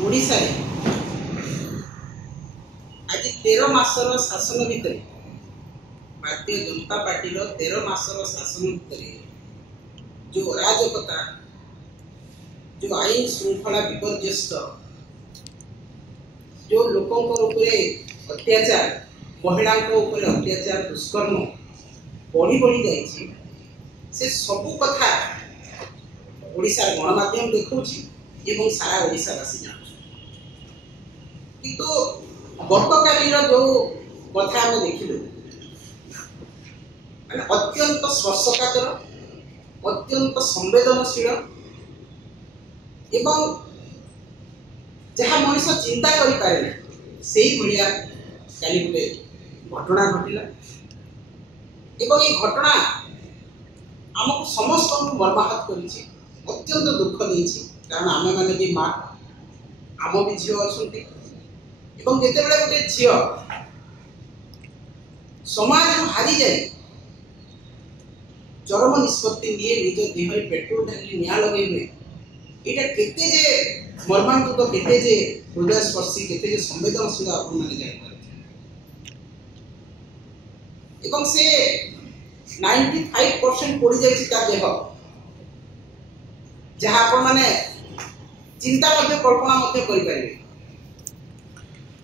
ओडिशा रे आज 13 मासर शासन भितर भारतीय जनता पार्टी 13 मासर शासन भितर जो अराजकता जो आईन श्रृंखला विपर्यस्त जो लोकों अत्याचार महिला अत्याचार दुष्कर्म बढ़ी बढ़ी जाइए से सबू कथा ओडिशा गणमाध्यम देखुची एवं सारा ओडिशावासी जान किंतु गतकाली जो कथा आम देखिलु माने अत्यंत स्पर्शकातर अत्यंत संवेदनशील एवं जहाँ मनुष्य चिंता करि पारे से भाया काली गोटे घटना घटिला एवं ये घटना आमको समस्त मर्माहत करिछि अत्यंत दुख देछि कारण आमे माने भी माँ आम भी झील अच्छा एवं जिते बड़े गोटे झील समाज हारी जाए चरम निष्पत्ति निये निज देह पेट्रोल ढाली निया लगे यहाँ केते जे मर्मांतक केते जे हृदय स्पर्शी केते जे संवेदनशील आप एवं से 95% पड़ जाए देह जहाँ आप माने चिंता कल्पना करें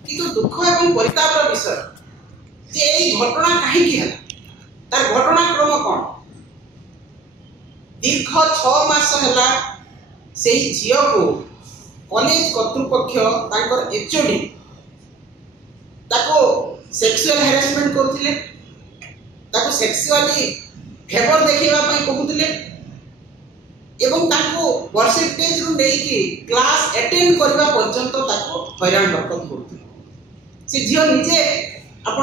किंतु दुख एवं परितापर विषय जे यही घटना कहीं तार घटनाक्रम कौन दीर्घ 6 मास है से झील को कॉलेज कर्तृपक्ष एचओडी सेक्सुअल हैरेसमेंट करथिले सेक्सुअली फेवर देखा कहते एवं परसेंटेज रु नहीं क्लास अटेंड करने पर्यंत हैरान हरकत करते से झील निजे आप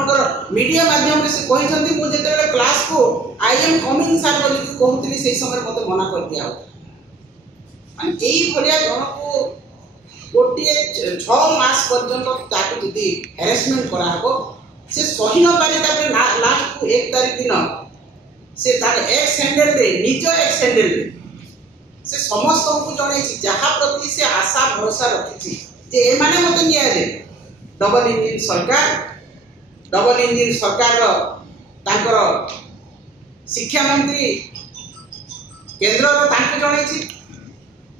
मीडिया माध्यम से कहते मुझे क्लास को आई एम कमिंग सार कहती से समय मत मना कर दिया भाया जन को गोटे 6 मास पर्यंत जदि हैरेसमेंट कराब से सही न पारे लास्ट को 1 तारीख दिन से एक्स हैंडल निज एक्स हैंडल से समस्त को जन जहाँ प्रति से आशा भरोसा रखी मत नि डबल इंजिन सरकार शिक्षा मंत्री केन्द्र जन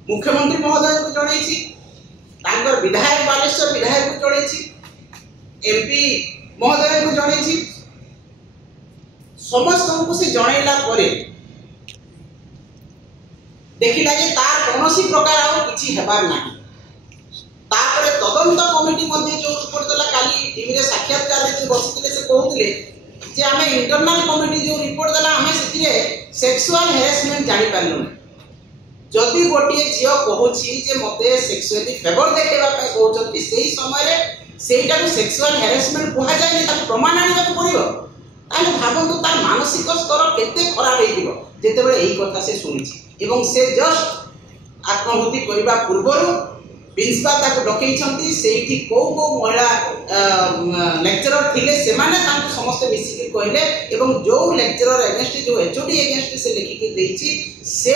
मुख्यमंत्री महोदय को जन विधायक बालेश्वर विधायक को जन एमपी महोदय को जन समस्त को से जनइला देखिला जे तार कौनसी प्रकार आउ किछि हेबार नाही तापर तदंत कमिटी मध्ये जो रिपोर्ट देला काली टीवी रे साक्षात्कार रे बसितले से कहउतले जे आमे इंटरनल कमिटी जो रिपोर्ट देला आमे सेतिरे सेक्सुअल हैरेसमेंट जानि पारलु जदि गोटे झील कहूची जे मते सेक्सुअली फेवर देखेबा पय कहउछथि सेही समय रे सेटा को सेक्सुअल हैरेसमेंट कहा जाय नि ता प्रमाण आनिबा पड़िबो ताले भाबंतु तार मानसिक स्तर केते खराब हेतिबो जेतेबेले एही कथा से सुनिछि एवं से जस्ट आत्माहुति करने पूर्वर प्रिंसिपाल डकई से कौ कौ महिला लेक्चरर थिले से समस्ते मिसिक कहले एवं जो लेक्चरर एगेंस्ट जो एचओडी एगेंस्ट से लिखिक देछि से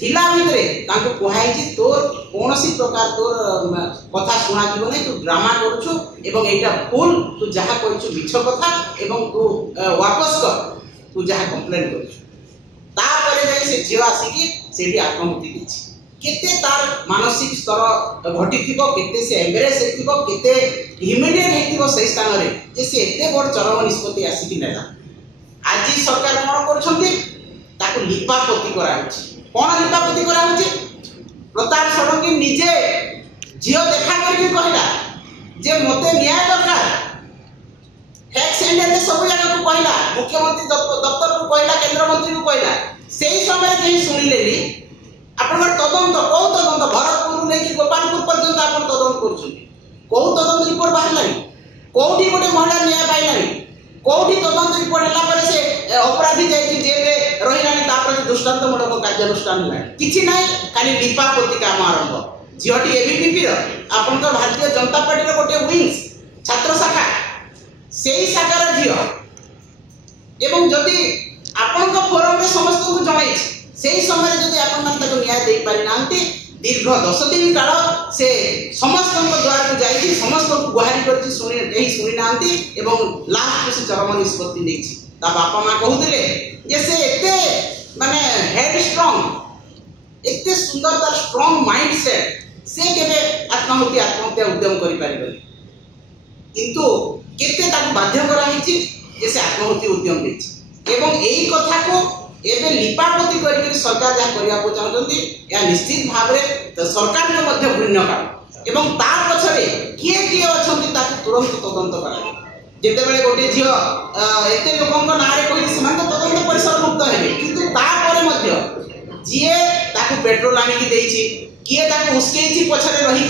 थिला भितरे तांको कहै तोर कौन प्रकार तोर कथा शुणा जीव नहीं तू ड्रामा करूछु एवं एटा फुल तू जहाँ कहछु मिछ कथा एवं तू वापस कर तू जहाँ कंप्लेन करूछु तापर जाई से झील आसिकी सेठी आत्महत्या देछि केते तार मानसिक स्तर घटी थिबो केते से एम्बेरेस हेतिबो केते ह्यूमिलिएट हेतिबो से स्थान रे जे से एते बड़ चरम निष्पत्ति आसिकी नेला आज सरकार कोन करछंती ताको लिपापति कराउछि कोन लिपापति कराउछि प्रताप षडंगी निजे झील देखा करके कहला जे मते न्याय दरकार टैक्स एंड सब जगह को कहला मुख्यमंत्री दफ्तर को कहला केंद्र मंत्री को कहला सेही समय कहीं सुनिले आपण तदंत कौ तदंत भरतपुर नहीं गोपालपुर पर्यंत आप तदंत कौ तदंत रिपोर्ट बाहर कौटी गोटे महिला न्याय पाइलानी कौटी तदंत रिपोर्ट है से अपराधी जाइए जेल रही दृष्टान्तमूलक कार्यानुष्ठान किसी ना खाली लिपापति काम आरंभ झीटी एबीवीपी आपण तो भारतीय जनता पार्टी गोटे विंग्स छात्र शाखा से ही शाखार झील एवं जदि आपण फोरम में समस्त को जन से समय जब आप न्याय दे पारि ना दीर्घ 10 दिन काल से समस्त द्वार को जाइए समस्त गुहारी कर शुणी ना लास्ट को से चरम निष्पत्ति नहीं बापा माँ कहते जे से एते माने हेड स्ट्रांग एते सुंदर तार स्ट्रांग माइंड सेट से केबे आत्महत्या उद्यम करि पारिबे किंतु केते ताको बाध्य करा हिची जे से आत्महत्या उद्यम देछि एवं एई कथा को एबे लिपापोती करके सरकार जहाँ करने चाहते या निश्चित भाव में सरकार ने मध्य भून्यकाल एवं ता पछरे किए किए अच्छी तुरंत तदंत करा जितेबाला गोटे झील एत लोकों ना कही तदंत परिसर मुक्त है कि जीए पेट्रोल आनिकी देछि किए उस्कई पछरे रही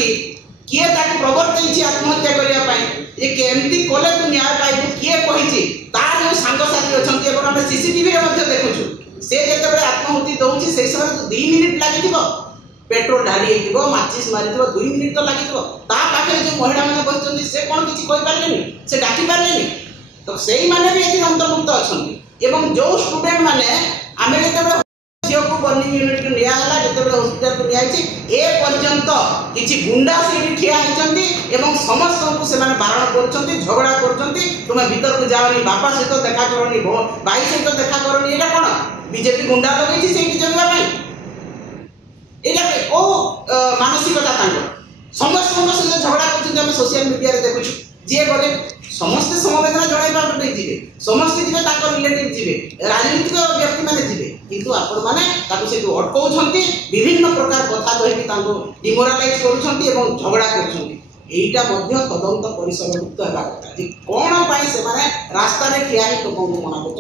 किए प्रवर्तई आत्महत्या करने केमती कले तू न्याय पाइबू किए कही तार जो सांगसाथी अच्छा आम सीसीटीवी देखुचु से जिते आत्महत्या दौर से समय तो 2 मिनिट लगी पेट्रोल ढाली माचिस मारी 2 मिनिट तो लगी पाखे जो महिला मैंने बस से कौन किसी पारे से डाकी पारे तो से मैंने भी ये अंतर्भुक्त अच्छा जो स्टूडेंट मैंने आम जो झील को बर्निंग यूनिट को नियाला जिते हॉस्पिटल को नियाई पर्यंत किसी गुंडा से ठिया होती समस्त को से बारण कर झगड़ा कर तुम भीतर को जाओनी बापा सहित देखा करनी भाई सहित देखा करनी यहाँ कौन बीजेपी गुंडा लगे से जगह ओ मानसिकता समस्त सहित झगड़ा कर सोशल मीडिया देखु जी गले समस्ते समवेदना जन पारे जी समस्ते जी रिलेटिव जी राजनीतिक व्यक्ति मैंने जी किंतु आपण मैंने अटकाउं विभिन्न प्रकार कथा कहीकि डिमोरालाइज कर झगड़ा कर एटा तदंत परिसरभुक्त होगा कथा जे कौन से रास्ता ठिया लोक मना कर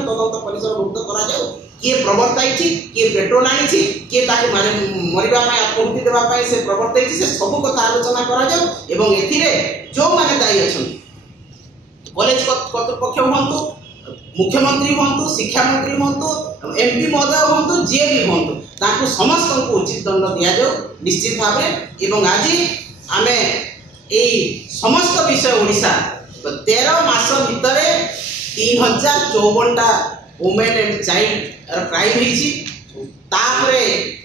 तदंत परिसरभुक्त करा किए प्रवर्ताई किए पेट्रोल आनी किए मरवा आत्महत्या देवाई से प्रवर्ताई से सब कथा आलोचना कर जो मैंने दायी अच्छा कॉलेज कर्तृपक्ष हूँ मुख्यमंत्री हूँ शिक्षा मंत्री हूँ एमपी महोदय हूँ जी भी हूँ समस्त को उचित दंड दि जाऊ निश्चित भाव में आज आम समस्त विषय ओडिशा 13 मास भितर 3054टा वुमेन एंड चाइल्ड क्राइम होती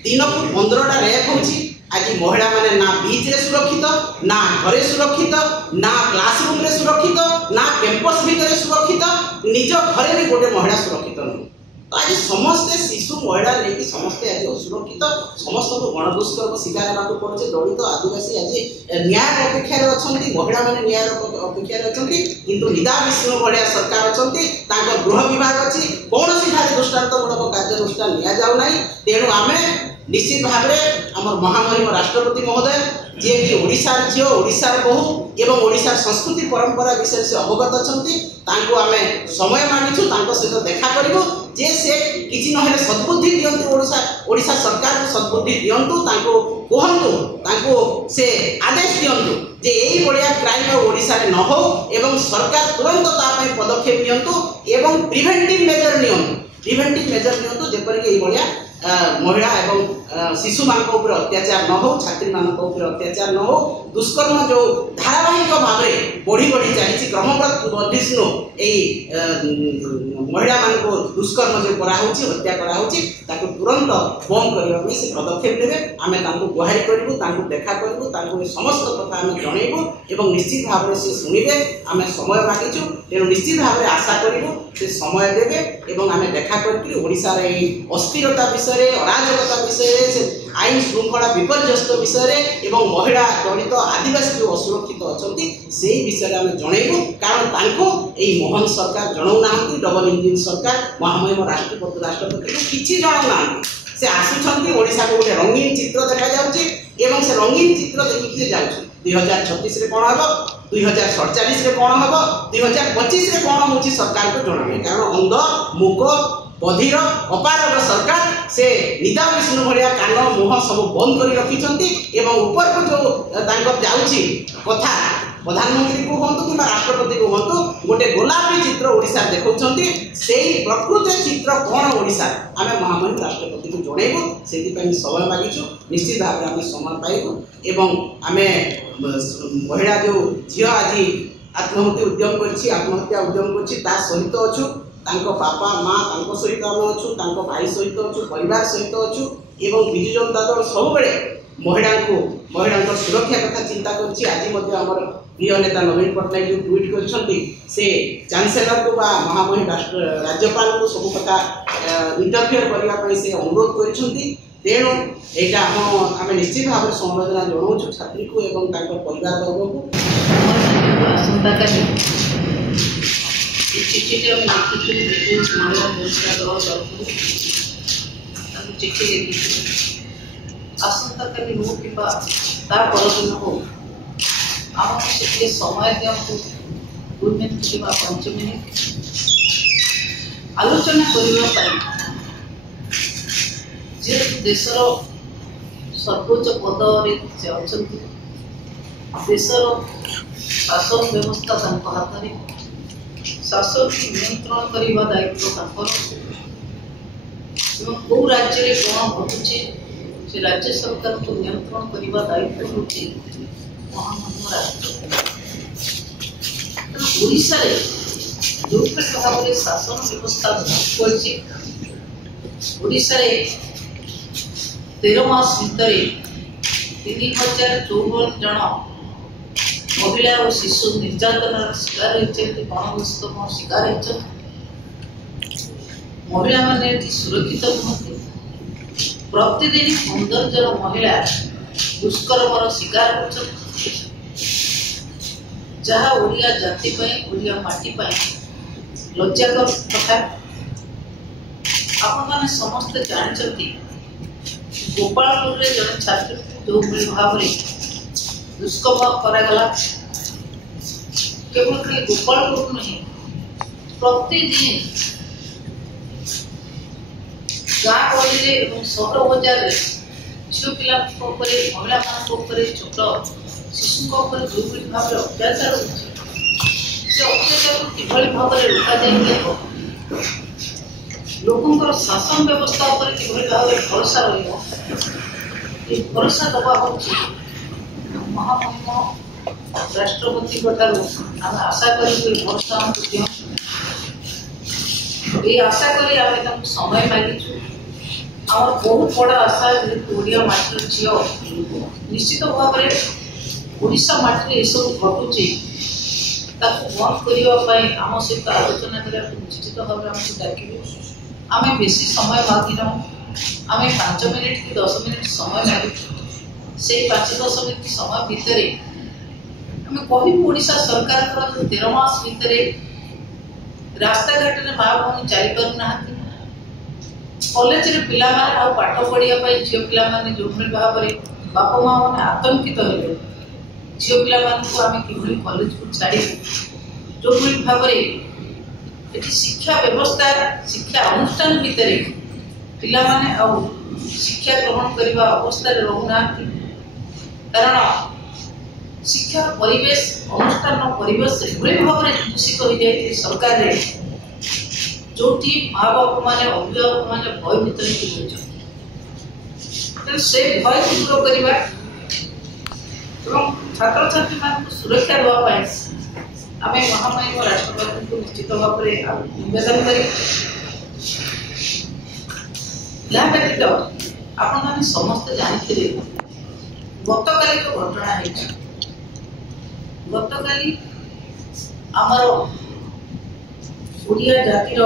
दिन को 15टा रेप होती आज महिला माने ना बीच रे सुरक्षित ना घरे सुरक्षित ना क्लासरूम रे सुरक्षित ना कैंपस भीतर सुरक्षित निज घरे भी गोटे महिला सुरक्षित नुह तो आज समस्ते शिशु महिला लेकिन समस्ते आज असुरक्षित समस्त को गणदुष्कर्म शिकार होगा पड़े दलित आदिवासी आज न्याय अपेक्षा अच्छा महिला मैंने न्याय अपेक्षा अच्छा किंतु निदा विष्णु भाया सरकार अच्छा गृह विभाग अच्छी कौन दृष्टांतमूलक कार्यानुष्ठान नि जाऊना तेणु आम निश्चित भाव में आम महामहिम राष्ट्रपति महोदय जी कि ओडिशार झील ओडिशार बहु एवं ओडिशार संस्कृति परंपरा विषय से अवगत अच्छा आम समय मांगीचु सहित देखा करूँ जे से किसी ना सद्बुद्धि दिंतु ओडिशा सरकार को सद्बुद्धि दिंतु कहतु से आदेश दिंतु जे यही बढ़िया क्राइम ओडिशा न हो एवं सरकार तुरंत ताप पदक्षेप नियंतु एवं प्रिवेंटिव मेजर नियंतु जेपरिक यही बढ़िया महिला एवं शिशु मान अत्याचार न हो छात्री मान अत्याचार न हो दुष्कर्म जो धारावाहिक भाव में बढ़ी बढ़ी चली क्रमवर्धिष्णु महिला मान दुष्कर्म जो कराऊँच हत्या कराऊँच तुरंत बंद करने से पदक्षेप देवे आम गुहारी करूँ देखा करूँ समस्त कथा आम जनइबू निश्चित भाव में से शुणे आम समय मागिचु तेणु निश्चित भाव में आशा करूँ से समय देवे आम देखा करशार अस्थिरता विषय अराजकता विषय से आईन श्रृंखला विपर्यस्त विषय महिला दलित आदिवासी जो असुरक्षित अच्छा से विषय आम जनइबू कारण मोहन सरकार जनाऊना डबल इंजिन सरकार महामहिम राष्ट्रपति किसी जनाऊना से आसुंच ओडिशा को गोटे रंगीन चित्र देखा जाऊँगी से रंगीन चित्र देखिए जाऊँ 2036 कौन हम 2047 कौन हम 2025 कौन हो सरकार को जनावे कारण अंध मूक बधिर अपारग सरकार से निदा विष्णु भाया कान मुह सब बंद कर रखी ऊपर को जो जाऊँगी कथा प्रधानमंत्री को हूँ कि राष्ट्रपति को हूँ गोटे गोलापी चित्र ओडिशा देखा से प्रकृत चित्र कौन ओडिशा आम महामहिम राष्ट्रपति को जनइबू से समय मागिचु निश्चित भाव में आम समय पाइबू आम महिला जो झील आज आत्महत्या उद्यम कर सहित अच्छु बापा माँ सहित आम अच्छु भाई सहित अच्छु परिवार सहित अच्छु विजु जनता दल सब महिला सुरक्षा कथा चिंता करछि। आज आमर प्रिय नेता नवीन पट्टनायक जो ट्वीट करछन्ति से चांसेलर को बा महामहिम राज्यपाल को सब कथा इंटरफेयर करने से अनुरोध करछन्ति। तेणु एटा आम निश्चित भाव में संवेदना जनाऊँ छात्री को एवं परिवार वर्ग को। चिठी चिठी लिखी आसंता काली हो कि परदिन हो आम से समय दिखाँ 2 मिनिट कि 5 मिनिट आलोचना करने जे देशर सर्वोच्च पद से अच्छा देशर शासन व्यवस्था हाथ में शासन नियंत्रण करने दायित्व कौ राज्य में कौन घटुचे से राज्य सरकार को नियंत्रण करने दायित्व होती महामहिम राष्ट्रपति। ओडिशा रे जो भाव में शासन व्यवस्था करछि ओडिशा रे 13 मास भितर 3054 जन महिला और शिशु निर्यातना शिकार होती गणदुष्कर्म शिकार होती महिला माने सुरक्षित नुहति प्रतिदिन 15 जन महिला दुष्कर्मर शिकार होती जहाँ ओडिया जाति ओडिया माटी लज्जाकर कथा। आपण मैंने समस्ते जानते गोपालपुर रे जन छात्र जो भाव में दुष्कर्म करागला केवल खाली गोपालपुर नहीं प्रतिदिन गाँ गहली सहर बजार झील पिला महिला छोट शिशु जो भाव में अत्याचार होती से अत्याचार कि भाव में रोक लोकंर शासन व्यवस्था कि भाव में भरोसा भरोसा दबा हूँ महामहिम राष्ट्रपति आम आशा करी भरोसा ये आशा करी आम समय मागिचु आम बहुत बड़ा आशा ओडिया माटी झी निश्चित भाव में ओडिशा माटी ये सब घटुचे बंद करने आम सहित आलोचना करने निश्चित भाव में आमको डाक आम बेसी समय मागिन आम 5 मिनिट कि 10 मिनिट समय मागुचु से 5-10 मिनिट समय भितर आम कहूँ ओडिशा सरकार 13 मास भितर रास्ता घाट में माँ भौणी चली पारना कॉलेज रे पिला माने पाठ पढ़ाई झील पिला माने जो भाव में बापा माँ मैंने आतंकित होले झील पिला को आम कि कॉलेज को छाड़ी जो भाव में शिक्षा व्यवस्था शिक्षा अनुष्ठान भितर पिला माने शिक्षा ग्रहण करने अवस्था रहूना कारण शिक्षा परिवेश अनुष्ठान परिवेश एभली भाव में दूषित हो जाए सरकार रे जो माँ बाप मैंने अभिभावक मैंने भयभीत से भय दूर करवा छात्र छात्री मान सुरक्षा देवाई आम महामहिम राष्ट्रपति को निश्चित भाव में निवेदन कर व्यतीत आपण मैंने समस्ते जानते गतकाली जो घटना गतकाली आमर ओडिया जातिर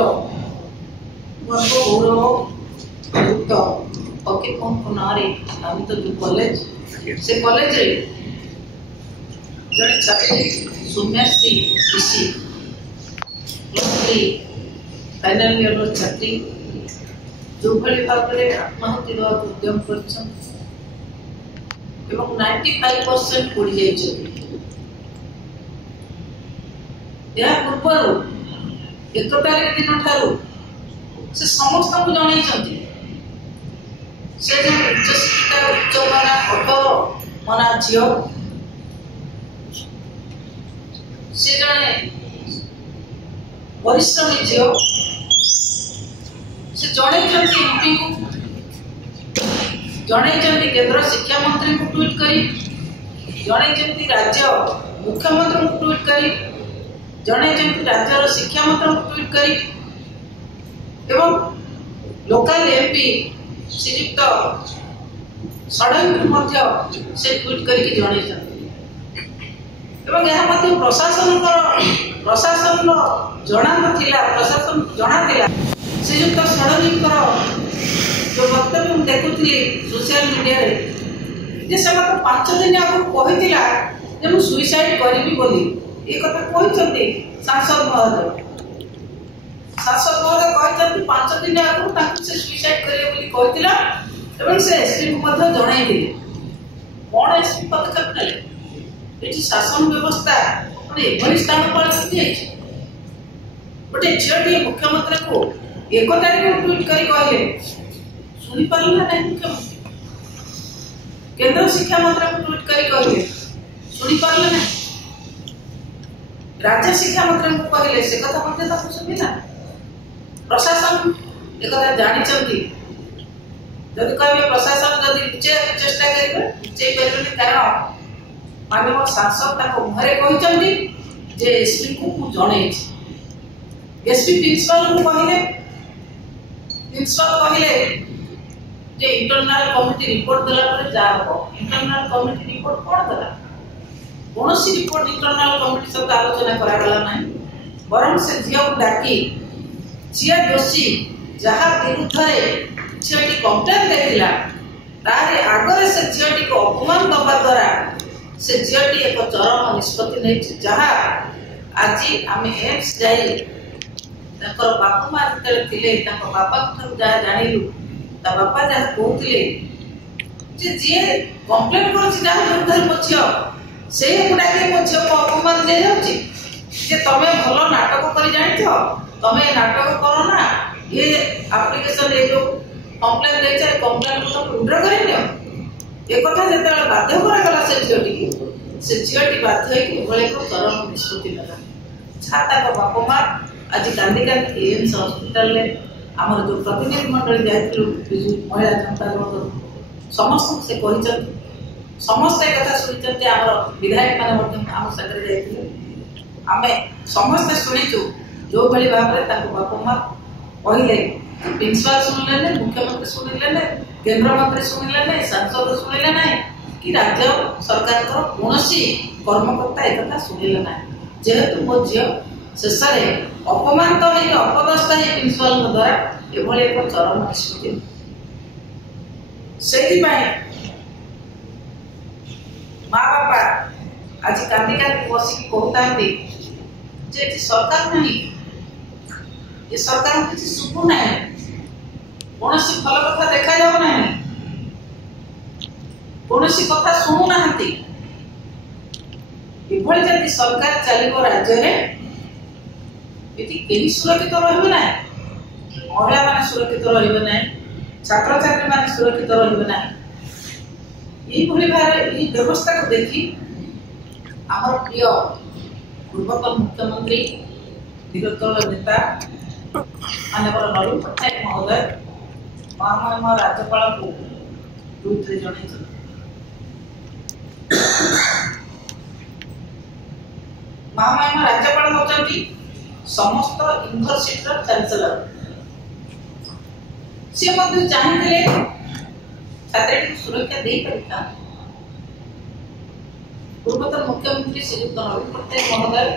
गर्व गौरव युक्त फकीरमोहन ना नामित जो कॉलेज से कॉलेज रे जड़े छात्री सौम्याश्री ऋषि +3 फाइनल ईयर छात्री जो भाई भाव में आत्माहुति देवा उद्यम कर 95% पड़ जाए पूर्व 1 तारीख दिन ठारू से समस्त को जन से उच्च शिक्षा उच्च मना 18 मना झी से जड़े परिश्रमी झी से जड़े एमपी को जड़े केंद्र शिक्षा मंत्री को ट्वीट करी जड़े राज्य मुख्यमंत्री को ट्वीट करी जड़े राज्यर शिक्षा मंत्री को ट्वीट करी एवं लोकल एमपी श्रीयुक्त षड्यंत्र मध्य से ट्वीट करके जणाइछन्ति एवं यह मध्य प्रशासन जना नथिला प्रशासन जना थिला से जो षड्यंत्र जो वक्तव्य मैं देखुली सोशल मीडिया रे जे से मत 5 दिन आगु कहितिला जे मु सुइसाइड करिवि बोली ए कथा कहिसथि सांसद महोदय कहते 5 दिन आगु ताकु से सुइसाइड करिवे बोली कहितिला एवं से एसपी को मध्य जणाई दिले कोन एसपी पदक्षेप नेले एठी शासन व्यवस्था कोन एभली स्थान पर स्थिति है बटे जेडी मुख्यमंत्री को 1 तारिख को ट्वीट करी कहले सुनी पारला नहीं मुख्यमंत्री केंद्र शिक्षा मंत्री को ट्वीट करी कहले सुनी पारला नहीं राज्य शिक्षा मंत्री को कहले से कथा मध्य ताकु सुनिला प्रशासन एक कथा जानि चंती जदि कहबे प्रशासन जदि चेष्टा करिबे पारबे कारण माननीय सांसद ताको मुहरे कहिचंती जे एसपी को जणै एसपी प्रिंसिपल को कहले जे इंटरनल कमिटी रिपोर्ट देला पर जा हो इंटरनल कमिटी रिपोर्ट कोन देला कोनोसी रिपोर्ट इंटरनल कमिटी सब आलोचना करा गला नहीं बरम से जिया को डाकी जिया दोषी जहा विरुद्ध रे झीटी कंप्लेन देला तारे आगरे से झीटी को अपमान दबा द्वारा से झीटी एक चरम निष्पत्ति नै जहा आज आम एम्स जाई ताकर बापू मां थिले ताकर बापा को जा जानिलु ता बापा जा कहतिले जे जे कंप्लेन करछि जा विरुद्ध मछियो से गुडा के मछियो को अपमान दे जाउछि जे तमे भलो नाटक करि जानिछो तमे नाटक करो ना ये एप्लीकेशन ए जो कंप्लेन दे छै कंप्लेन को उड्रा करि नियो ए कथा जेते बाध्य करा गला से झीटी बाध्य कि भले को चरम निष्पत्ति लगा छाता को बापा मां आज कांदी एम्स हॉस्पिटल ले आमर जो प्रतिनिधि मंडल जाइलु बिजु महिला जनता दल समस्त से कहिचन समस्त कथा सुनिचते आमर विधायक माने मध्य आम सकर जाइलु आमे समस्त सुनिचु जो भली भाव रे ताको बापा मां कहले प्रिंसिपल सुनले ने मुख्यमंत्री सुनले ने केंद्र मंत्री सुनले ने सांसद सुनले ना कि राज्य सरकार को कोनोसी कर्मकर्ता एक कथा सुनले ना जेहेतु मो झियो शेषे अपमानित हो अपदस्थ है प्रिंसिपल द्वारा एभली एक चरम निष्पत्ति से माँ बापा आज कांदी बसिक कहता जे सरकार नहीं ये सरकार किसी शुभु ना कौन सी भल कथा देखा जाऊ ना कौन सी कथा शुणु ना जदि सरकार चलो राज्य में केही सुरक्षित रहिबे ना महिला माने सुरक्षित रहिबे ना छात्र छात्री माने सुरक्षित रहिबे ना यही भली भारे ई व्यवस्था को देखी हमर प्रिय पूर्वतन मुख्यमंत्री विरोधी नेता माननीय नवीन पट्टनायक महोदय महामहिम राज्यपाल को ट्वीट रे जणाई महामहिम राज्यपाल होचंती समस्त यूनिवर्सिटी चांसलर से मध्य चाहते छात्र सुरक्षा दे पारिता पूर्वतन मुख्यमंत्री श्रीयुक्त नवीन पट्टनायक महोदय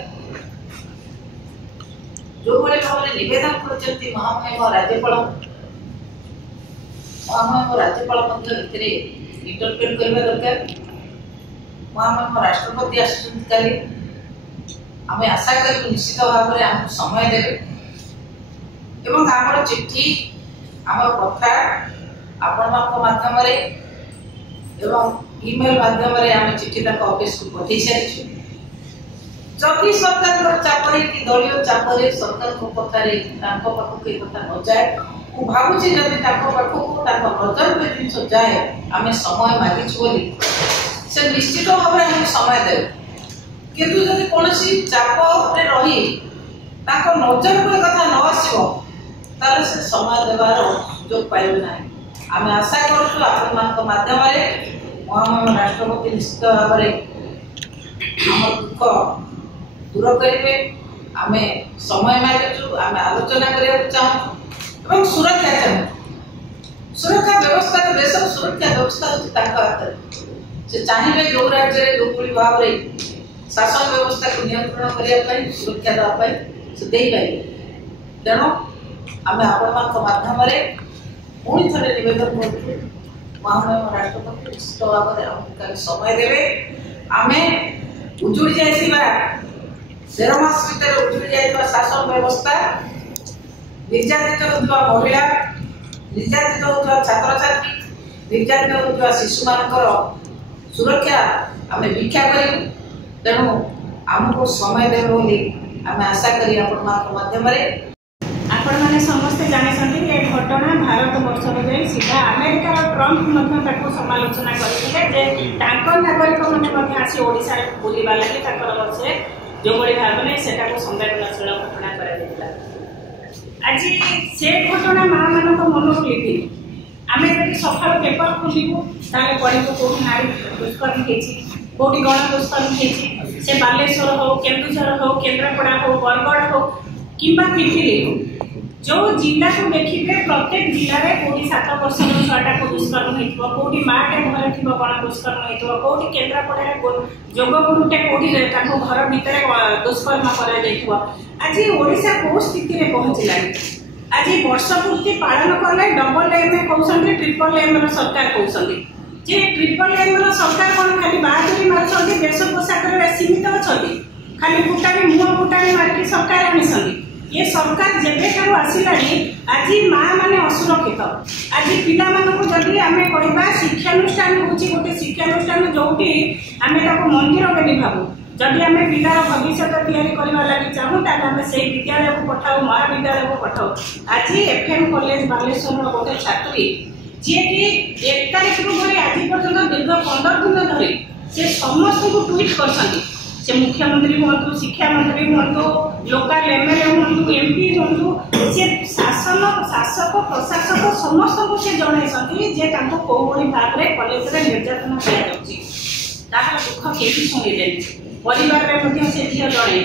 जो बड़े भाव में निवेदन करछंती महामहिम राज्यपाल मध्य एथिरे इंटरप्रेट करबा दरकार महामहिम राष्ट्रपति आसुचंती काली आमे आशा करी निश्चित भाव में आम समय देवे एवं आमर चिट्ठी आमर कथा आपण माध्यम एवं ईमेल माध्यम आम चिट्ठी ऑफिस को पठे सारी जदि सरकार चापरे कि दलीय चापरे सरकार को कथार पाखक ये कथा न जाए भावुची जदि पाखक नजर में जिन जाए आम समय मागिचु बोली से निश्चित भाव में आम समय देवे किंतु जदि कौन चाप रही नजर को कथा न आसो ताले से समय देवार जो पाइब ना आम आशा करूँ आपध्यम महामहिम राष्ट्रपति निश्चित भाव में आम दुख दूर करेंगे आम समय मागुचु आम आलोचना करने चाहूँ सुरक्षा चाहूँ सुरक्षा व्यवस्था देश सुरक्षा व्यवस्था हाथ से चाहिए जो राज्य जो भाव में शासन व्यवस्था को नियंत्रण करने सुरक्षा देवाई से दे पारे तेणु आम आपण माध्यम पुणी थे नवेदन कर महामहिम राष्ट्रपति निश्चित भाव में समय देवे आम उजुड़ी जाइए 13 मास भर उजुड़ी जाइए शासन व्यवस्था निर्यातित होता महिला निर्यातित होता छात्र छात्री निर्यातित होता शिशु मानकर सुरक्षा आम भिक्षा कर तेणु आमको समय देवे बोली आम आशा करी माध्यम आपण मैंने समस्ते जानते ये घटना भारत वर्ष जाए सीधा अमेरिकार ट्रंप समालोचना करते नागरिक मैंने आसी ओडिशा बुलवा लगे से जो भाव में से संवेदनशील घटना कर आज से घटना माँ मान मन को लिखी आम जब सका पेपर खोलू ताले पढ़ू कौटी नारी दुष्कर्म कौटी गण दुष्कर्म से बालेश्वर हो केन्दुझर हो केन्द्रापड़ा हो बरगढ़ हो कि पिपिली हो जो जिला को देखिए प्रत्येक जिले में कौटी 7 वर्ष छुआटा को दुष्कर्म होती माटे घर थी गण दुष्कर्म होती केन्द्रापड़ा जोगगुरुटे कौटी घर भितर दुष्कर्म कर आज ओडिशा कौ स्थिति में पहुँचला आज वर्ष पूर्ति पालन कले डबल एम कहते ट्रिपल एम सरकार कहते जे ट्रिपल एम सरकार कौन खाली बाहादुरी मार्च देश पोशाक सीमित अच्छा खाली फुटाणी मुह फुटाणी मारिक सरकार आनी ये सरकार जेबे ठारू आसिला आज माँ मैंने असुरक्षित आज पिला जदि आम कह शिक्षानुष्ठान हूँ गोटे शिक्षानुष्ठान जो आम मंदिर बोली भावु जदि आम पिलार भविष्य या लगी चाहूँ आम से विद्यालय को पठाऊ महाविद्यालय को पठाऊ आज एफएम कॉलेज बालेश्वर गोटे छात्री जी कि 1 तारिख धरी आज पर्यटन दीर्घ 15 दिन धरी से समस्त को ट्वीट कर मुख्यमंत्री हूँ शिक्षा मंत्री हूँ लोकाल एमएलए हूँ एमपी हूँ से शासन शासक प्रशासक समस्त को से जन कौन भाव में कलेज निर्यातना दिखाई दुख के शुणिले परिवार में से झील जड़े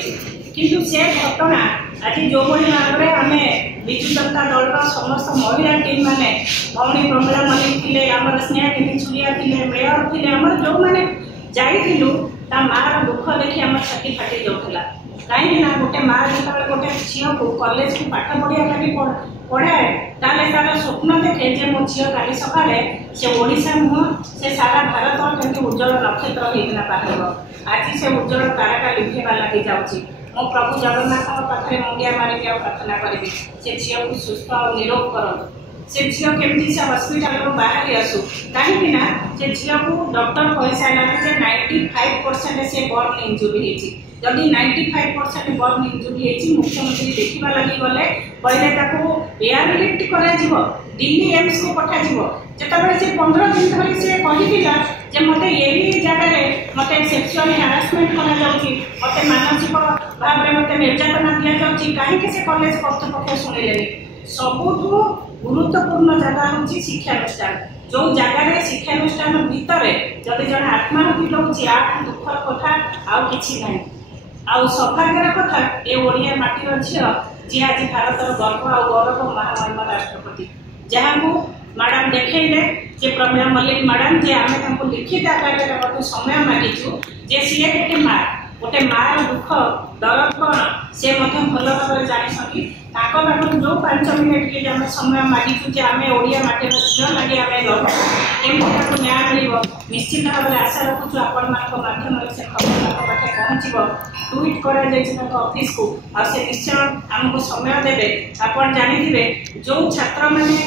किंतु से घटना आज जो भाव में आम विजु जनता दल समस्त महिला टीम मैंने भौणी प्रमिला मल्लिक थे आम स्नेहा छुरिया थे मेयर थे आम जो मैंने जाइलु मार दुख देखी आम छाती फाटी जाऊला कहीं गोटे माँ जो गोटे झील को कॉलेज को पाठ पढ़िया लगी पढ़ाए तार स्वप्न देखे जे मो झील काली सका से ओडिशा नुह से सारा भारत केमती उज्जवल नक्षत्र होना बाहर आज से उज्जवल तारका लिखेवा लगी जाऊँगी मो प्रभु जगन्नाथ पाखे मुंडिया मारिक प्रार्थना करी से झील को सुस्थ और निरोग करूँ से झील केमती से हस्पिटाल बाहरी आसू कहीं से झील को डॉक्टर कह सारा 95% से बर्न इंजुरी जदि 95% बर्न इंजुरी मुख्यमंत्री देखा लगी गले कहले एयरलिफ्ट कर दिल्ली एम्स को पठा जिते से 15 दिन धरी से कहला मत यही जगह मत सेक्सुअल हारासमेंट कर मानसिक भाव में मत निर्यातना दि जाऊँगी कहीं से कॉलेज कर्तृपक्ष शुणिले सबुठ गुरुत्वपूर्ण जगह हूँ शिक्षानुष्ठान जो जगार शिक्षानुष्ठान भितर जदि जन आत्माहुति दौर आ दुखर कथा आउ कि ना आउ सौभाग्यर कथा ये ओडिया माटीर झील जी आज भारत गर्व आ गौरव महामहिम राष्ट्रपति जहाँ को मैडम देखले जे प्रमिला मल्लिक मैडम जे आम लिखित आकार में समय मागिचु जे सी गोटे मार दुख दर्द कौन से भल भाव जानी पाखु जो 5 मिनट के आम समय मागिचु आम ओडिया माटीर झील लगे आम लड़ू न्याय मिल निश्चित भाव में आशा रखुचु आपण माध्यम से खबर पाखे पहुँचो ट्वीट कर ऑफिस को से निश्चय आमको समय देवे आप जानी जो छात्र मैंने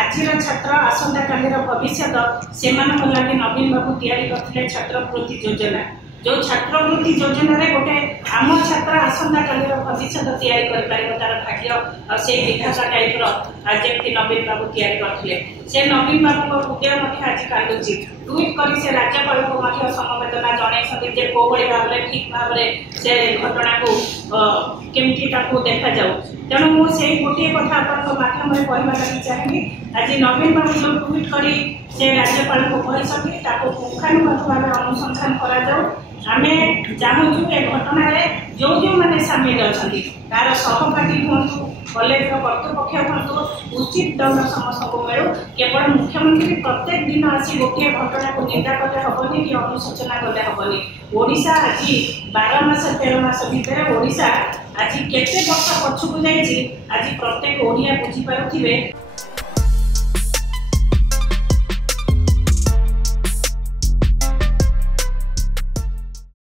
आज छात्र आसंता काली भविष्य से लगे नवीन बाबू या छात्रवृत्ति योजना जो छात्रवृत्ति योजना गोटे आम छात्र आसंता काली भविष्य तार भाग्य से विधाता टाइप रमती नवीन बाबू या करते से नवीन बाबू हृदय आज कांदुची ट्वीट कर से राज्यपाल को समवेदना जन कौ भाव में ठीक भाव में से घटना को केमती देखा जाऊ तेणु मुझे गोटे कथा आप माध्यम कहवा लगी चाहिए आज नवीन बाबू जो ट्वीट कर से राज्यपाल को कहते पुंखानुपुंख भाव अनुसंधान करा आमे चाहूँ ए घटना जो जो मैंने सामिल अच्छा तार सहपाठी हूँ कॉलेज कर्तृपक्ष हूँ उचित दंड समस्त को मिलू केवल मुख्यमंत्री प्रत्येक दिन आसी गोटे घटना को निंदा कले हेनी कि अनुसूचना कले हेनी ओडिशा आज 12 मास 13 मास भितर ओडिशा आज केते वर्ष पछकु जाइछि आज प्रत्येक ओडिया बुझी पारुथिबे।